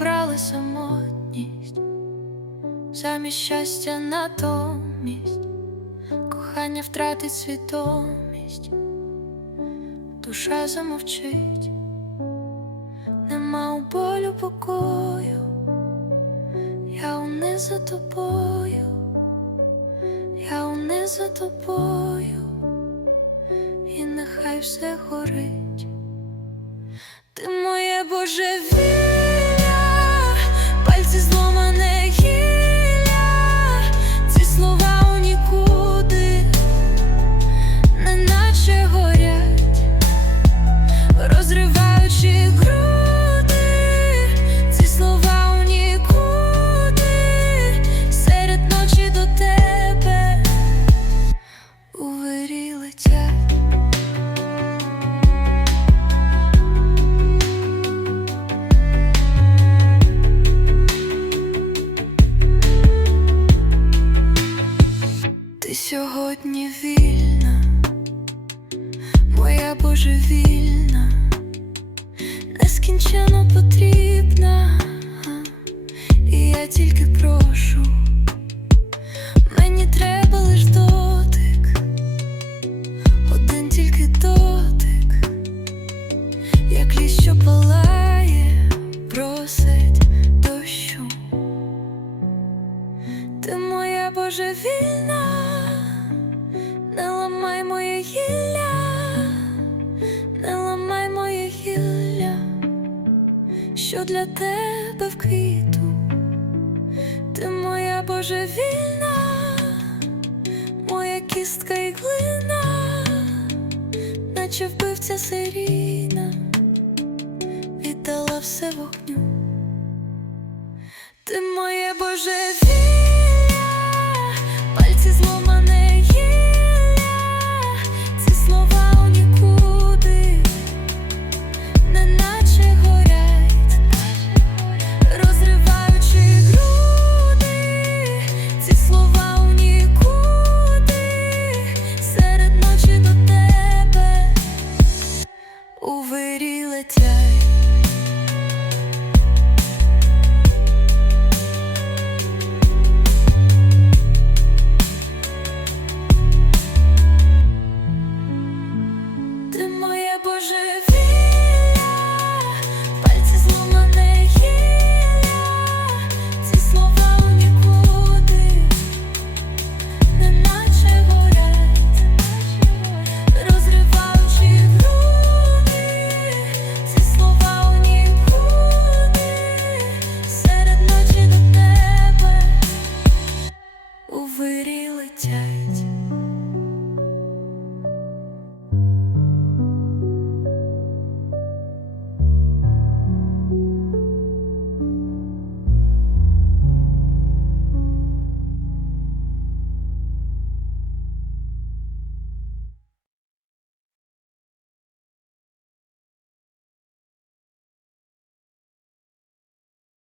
обрали самотність, замість щастя натомість, кохання втратить свідомість, душа замовчить, нема у болю покою, я униз за тобою, я униз за тобою, і нехай все горить. Ти моє божевілля, сьогодні вільна, моя божевільна, нескінченно потрібна, і я тільки прошу, мені треба лиш дотик, один тільки дотик, як ліс, що палає, просить дощу. Ти моя божевільна, що для тебе в квіту, ти моя божевільна, моя кістка і глина, наче вбивця серійна, віддала все вогню. Ти моє божевілля, у вирі летять. Ти моє божевільна